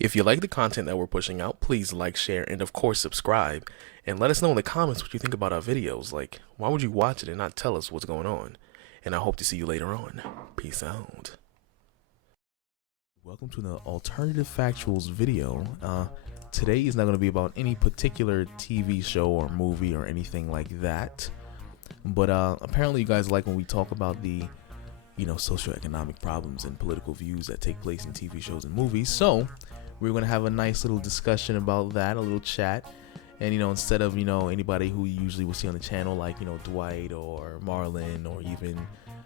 If you like the content that we're pushing out, please like, share, and of course subscribe. And let us know in the comments what you think about our videos. Like, why would you watch it and not tell us what's going on? And I hope to see you later on. Peace out. Welcome to the Alternative Factuals video. Today is not going to be about any particular TV show or movie or anything like that. But apparently you guys like when we talk about the socioeconomic problems and political views that take place in TV shows and movies. So we're going to have a nice little discussion about that, a little chat. And, instead of, anybody who you usually will see on the channel, like, Dwight or Marlon, or even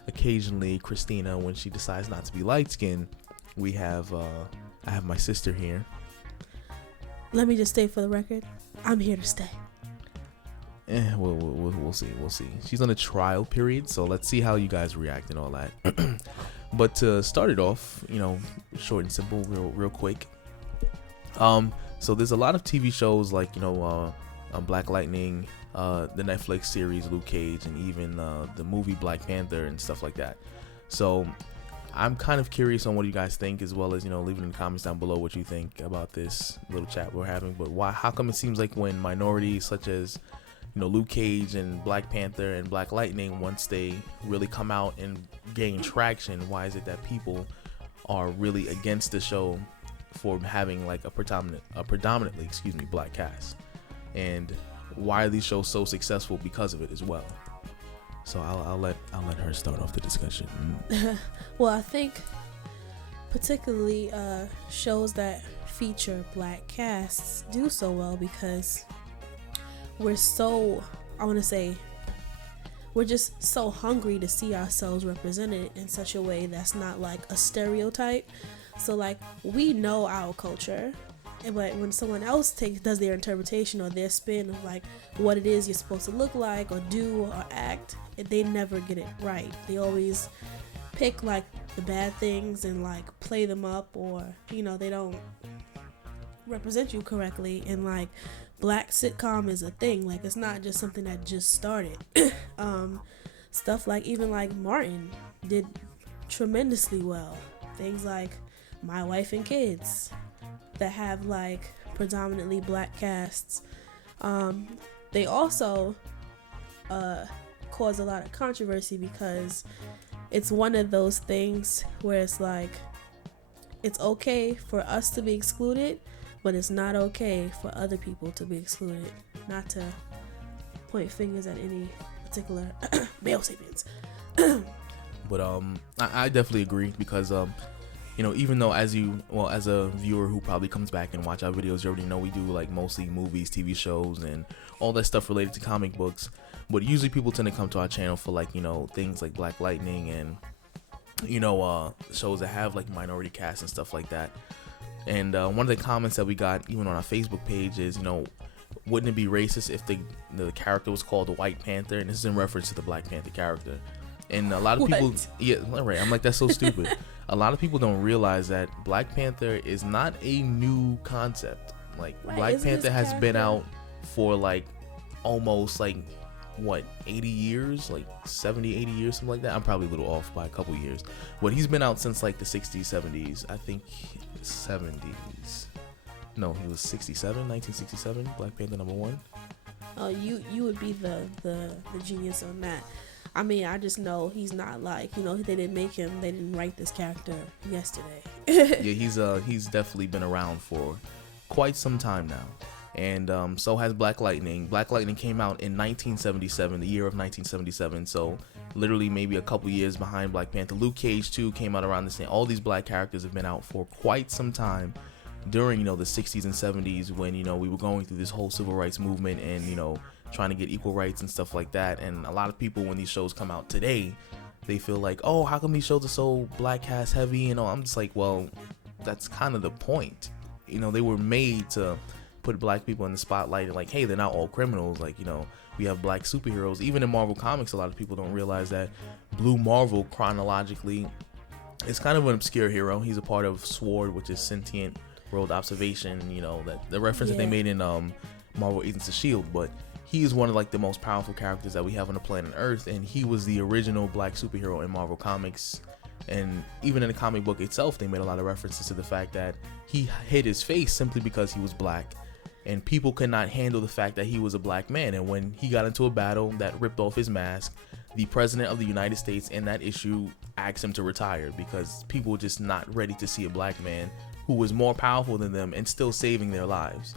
occasionally Christina when she decides not to be light-skinned, we have, I have my sister here. Let me just state for the record, I'm here to stay. We'll see. She's on a trial period, so let's see how you guys react and all that. But to start it off, short and simple, real quick. So there's a lot of TV shows like Black Lightning, the Netflix series Luke Cage, and even the movie Black Panther and stuff like that. So I'm kind of curious on what you guys think, as well as leave it in the comments down below what you think about this little chat we're having. But how come it seems like when minorities such as Luke Cage and Black Panther and Black Lightning, once they really come out and gain traction, why is it that people are really against the show for having like a predominantly black cast? And why are these shows so successful because of it as well? So I'll let her start off the discussion. Well, I think particularly shows that feature black casts do so well because we're just so hungry to see ourselves represented in such a way that's not like a stereotype. So like, we know our culture, but when someone else does their interpretation or their spin of like what it is you're supposed to look like or do or act, they never get it right. They always pick like the bad things and like play them up, or they don't represent you correctly. And like, black sitcom is a thing. Like, it's not just something that just started. Stuff like even like Martin did tremendously well. Things like My Wife and Kids that have like predominantly black casts. They also cause a lot of controversy because it's one of those things where it's like, it's okay for us to be excluded, but it's not okay for other people to be excluded. Not to point fingers at any particular male sapiens. But I definitely agree because even though as a viewer who probably comes back and watch our videos, you already know we do like mostly movies, TV shows, and all that stuff related to comic books. But usually people tend to come to our channel for like things like Black Lightning and shows that have like minority casts and stuff like that. And one of the comments that we got even on our Facebook page is, wouldn't it be racist if the character was called the White Panther? And this is in reference to the Black Panther character. And a lot of people, yeah, right. I'm like, that's so stupid. A lot of people don't realize that Black Panther is not a new concept. Like, right, Black Panther has been out for like almost like 80 years, like 70, 80 years, something like that. I'm probably a little off by a couple years, but he's been out since like the 60s, 70s. I think 70s. No, he was 1967, Black Panther #1. Oh, you would be the genius on that. I mean, I just know he's not like, they didn't write this character yesterday. Yeah, he's definitely been around for quite some time now. And so has Black Lightning. Black Lightning came out in 1977, the year of 1977. So literally maybe a couple years behind Black Panther. Luke Cage too came out around the same. All these black characters have been out for quite some time during the 60s and 70s when we were going through this whole civil rights movement and trying to get equal rights and stuff like that. And a lot of people, when these shows come out today, they feel like, oh, how come these shows are so black cast heavy? I'm just like, well, that's kind of the point. They were made to put black people in the spotlight and like, hey, they're not all criminals. Like, we have black superheroes. Even in Marvel Comics, a lot of people don't realize that Blue Marvel chronologically is kind of an obscure hero. He's a part of SWORD, which is Sentient World Observation, that the reference that they made in Marvel Agents of S.H.I.E.L.D. But he is one of like the most powerful characters that we have on the planet Earth, and he was the original black superhero in Marvel Comics And even in the comic book itself, they made a lot of references to the fact that he hid his face simply because he was black. And people could not handle the fact that he was a black man. And when he got into a battle that ripped off his mask, the president of the United States in that issue asked him to retire because people were just not ready to see a black man who was more powerful than them and still saving their lives.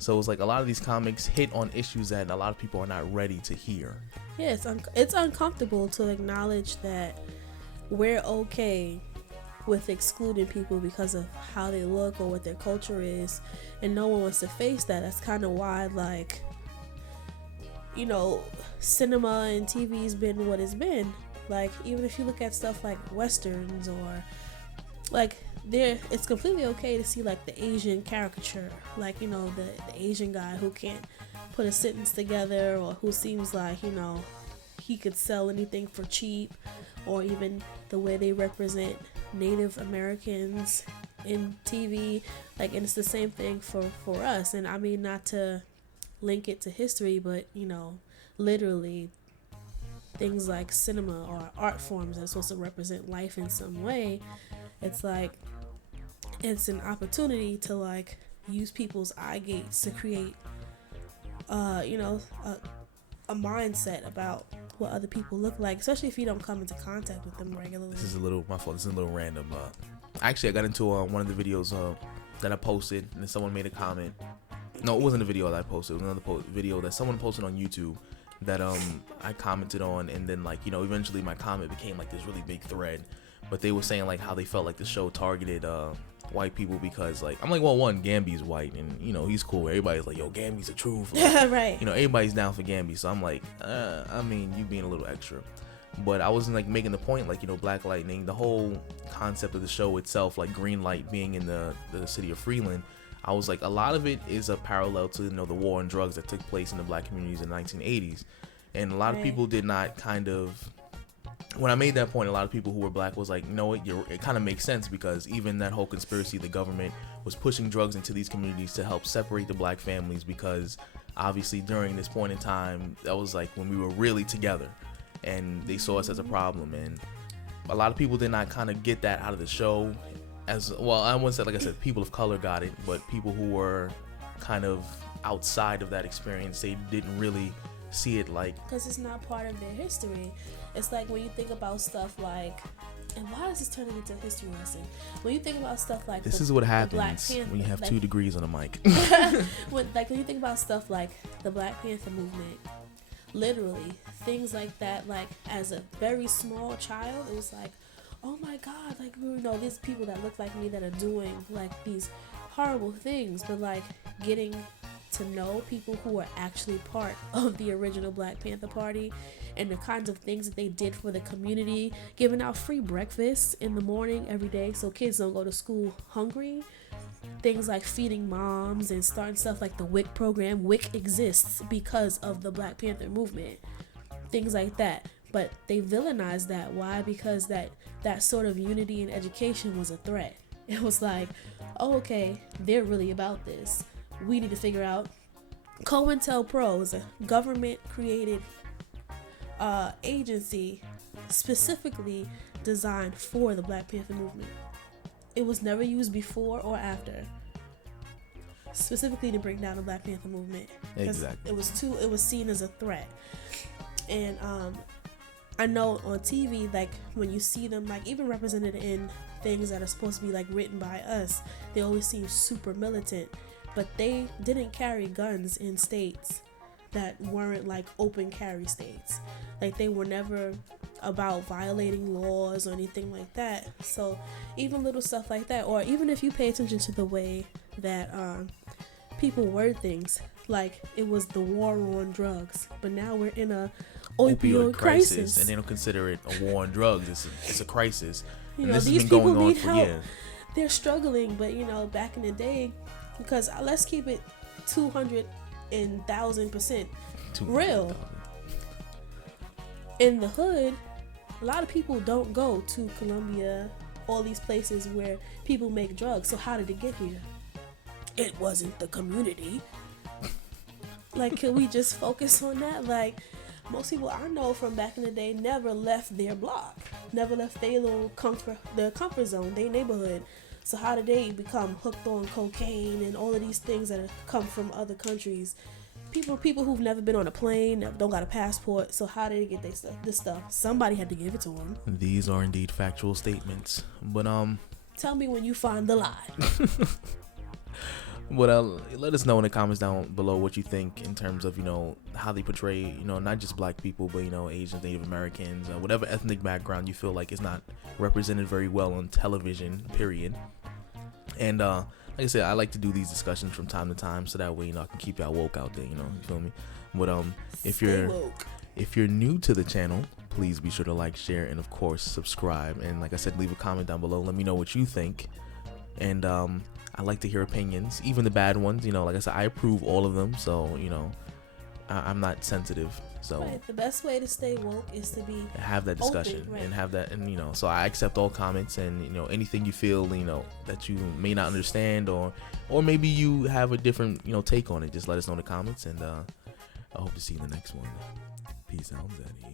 So it's like a lot of these comics hit on issues that a lot of people are not ready to hear. Yeah, it's uncomfortable to acknowledge that we're okay with excluding people because of how they look or what their culture is, and no one wants to face that. That's kind of why, like, you know, cinema and TV's been what it's been. Like, even if you look at stuff like westerns or like it's completely okay to see like the Asian caricature, like, you know, the Asian guy who can't put a sentence together, or who seems like, you know, he could sell anything for cheap, or even the way they represent Native Americans in TV. Like, and it's the same thing for us. And I mean, not to link it to history, but, you know, literally things like cinema or art forms that are supposed to represent life in some way. It's like, it's an opportunity to like use people's eye gates to create you know, a mindset about what other people look like, especially if you don't come into contact with them regularly. This is a little, my fault, this is a little random. Actually, I got into one of the videos that I posted, and then someone made a comment. No, it wasn't a video that I posted. It was another video that someone posted on YouTube that I commented on, and then, like, you know, eventually my comment became like this really big thread. But they were saying like how they felt like the show targeted white people because, like, I'm like, well, one, Gambi's white, and, you know, he's cool. Everybody's like, yo, Gambi's the truth. Like, right. You know, everybody's down for Gambi. So I'm like, I mean, you being a little extra. But I wasn't like making the point, like, you know, Black Lightning, the whole concept of the show itself, like Green Light being in the city of Freeland. I was like, a lot of it is a parallel to, you know, the war on drugs that took place in the black communities in the 1980s. And a lot of people did not kind of, when I made that point, a lot of people who were black was like, no, it kind of makes sense, because even that whole conspiracy, the government was pushing drugs into these communities to help separate the black families, because obviously during this point in time, that was like when we were really together, and they saw us as a problem. And a lot of people did not kind of get that out of the show. As well, I wouldn't say, like I said, people of color got it, but people who were kind of outside of that experience, they didn't really see it, like, because it's not part of their history. It's like when you think about stuff like, and why is this turning into a history lesson? When you think about stuff like this is what happens when you have like, 2 degrees on a mic. when you think about stuff like the Black Panther movement, literally things like that, like as a very small child, it was like, oh my God, like, you know, these people that look like me that are doing like these horrible things, but like getting to know people who are actually part of the original Black Panther Party and the kinds of things that they did for the community, giving out free breakfast in the morning every day so kids don't go to school hungry, things like feeding moms and starting stuff like the WIC program. WIC exists because of the Black Panther movement, things like that. But they villainized that. Why? Because that sort of unity in education was a threat. It was like, oh, okay, they're really about this. We need to figure out. COINTELPRO is a government-created agency specifically designed for the Black Panther movement. It was never used before or after, specifically to bring down the Black Panther movement. Exactly. It was seen as a threat. And I know on TV, like when you see them, like even represented in things that are supposed to be like written by us, they always seem super militant. But they didn't carry guns in states that weren't like open carry states. Like they were never about violating laws or anything like that. So even little stuff like that, or even if you pay attention to the way that people word things, like it was the war on drugs, but now we're in a opioid crisis, and they don't consider it a war on drugs. It's a crisis. You and know, this these has been people going on need for help. years. They're struggling, but you know, back in the day, because let's keep it 200,000% real. In the hood, a lot of people don't go to Colombia, all these places where people make drugs. So how did it get here? It wasn't the community. Like, can we just focus on that? Like, most people I know from back in the day never left their block, never left their comfort zone, their neighborhood. So how did they become hooked on cocaine and all of these things that come from other countries? People who've never been on a plane, don't got a passport. So how did they get this stuff? Somebody had to give it to them. These are indeed factual statements. But tell me when you find the lie. But let us know in the comments down below what you think in terms of, how they portray, not just black people, but, Asians, Native Americans, whatever ethnic background you feel like is not represented very well on television, period. And like I said, I like to do these discussions from time to time so that way, I can keep y'all woke out there, you feel me? But if you're new to the channel, please be sure to like, share, and of course subscribe. And like I said, leave a comment down below. Let me know what you think. And I like to hear opinions, even the bad ones. Like I said, I approve all of them. So I'm not sensitive. So right. The best way to stay woke is to be have that discussion open, right? And have that, and so I accept all comments and anything you feel that you may not understand or maybe you have a different take on it. Just let us know in the comments, and I hope to see you in the next one. Peace out, Zaddy.